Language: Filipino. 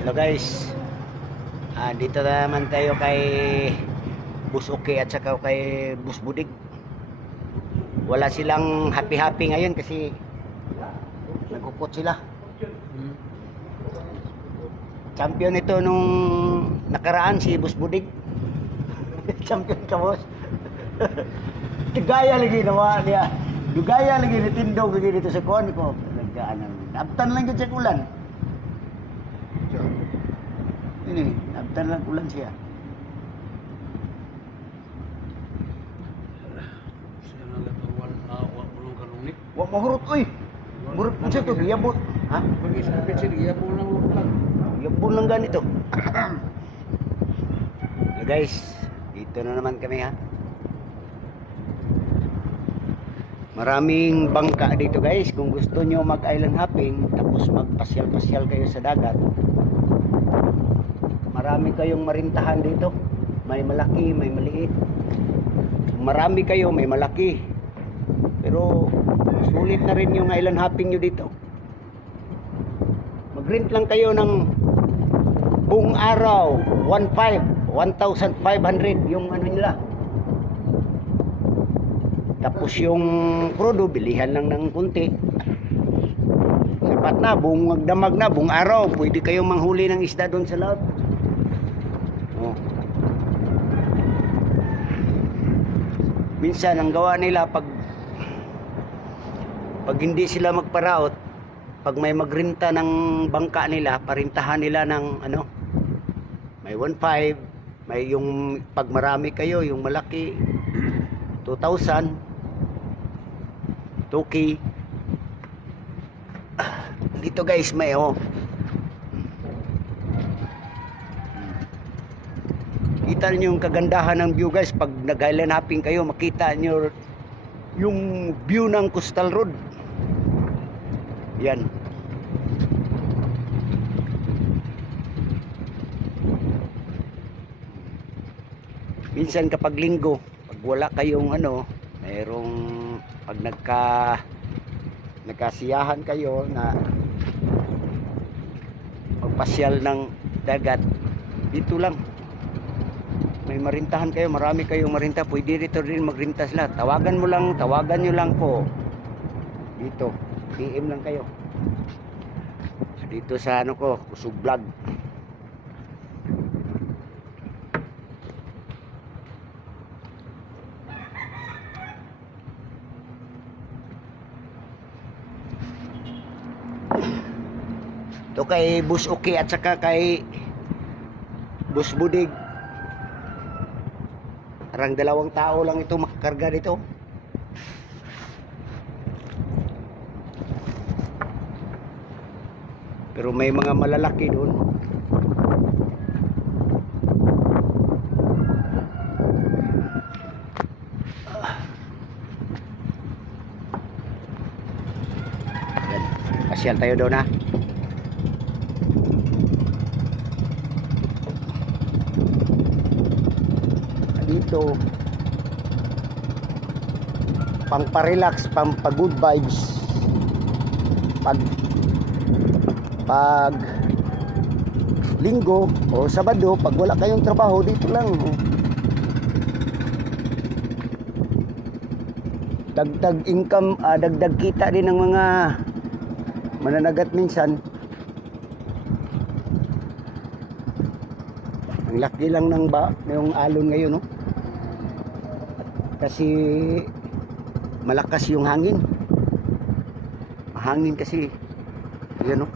Hello guys, dito na naman tayo kay Bus Okay at saka kay Bus Budig. Wala silang happy-happy ngayon kasi nagkukot sila. Champion ito nung nakaraan si Bus Budig. Champion ka, boss. Tigaya lagi nawa niya. Dugaya lagi ni tindog lagi dito sa kuan ko. Nagdaanan. Abtan lang gyud sa ulan. Ini, abtan lang ulan siya. Siya na latawan walong kanungnik. Wa mahurot oy. Murot mo siya to, giyabot. Ha? Pagis kapit siya giyapo lang utan. Giyabot lang ganito. So guys, dito na naman kami ha. Maraming bangka dito guys. Kung gusto nyo mag island hopping tapos magpasyal-pasyal kayo sa dagat, marami kayong marintahan dito. May malaki, may maliit. Marami kayo, may malaki. Pero sulit na rin yung island hopping nyo dito. Mag-rent lang kayo ng buong araw, 1,500 yung ano nila. Tapos yung krudo, bilihan lang ng kunti. Sapat na, buong magdamag na, buong araw. Pwede kayong manghuli ng isda doon sa laut. Oh. Minsan, ang gawa nila, pag hindi sila magparaot, pag may magrinta ng bangka nila, parintahan nila ng ano, may 1,500, may yung pag marami kayo, yung malaki, 2,000, 2K. Dito guys, may kita niyo yung kagandahan ng view guys. Pag nag-island hopping kayo, makita niyo yung view ng Coastal Road. Yan. Minsan kapag linggo, pag wala kayong ano, mayroong pag nagkasiyahan kayo na magpasyal ng dagat, dito lang may marintahan kayo, marami kayong marinta, pwede dito rin magrinta sila. Tawagan nyo lang po dito, PM lang kayo dito sa ano ko, Kusog Vlog. Ito kay Bus Okay at saka kay Bus Budig. Parang 2 tao lang ito makakarga dito. Pero may mga malalaki doon. Yan. Pasyal tayo doon ha. Dito pang-relax, pang-good vibes. Pag linggo o sabado, pag wala kayong trabaho, dito lang dagdag income, dagdag kita din ng mga mananagat minsan. Ang laki lang ng yung alon ngayon, no? Kasi malakas yung hangin. Mahangin kasi. Yan, no?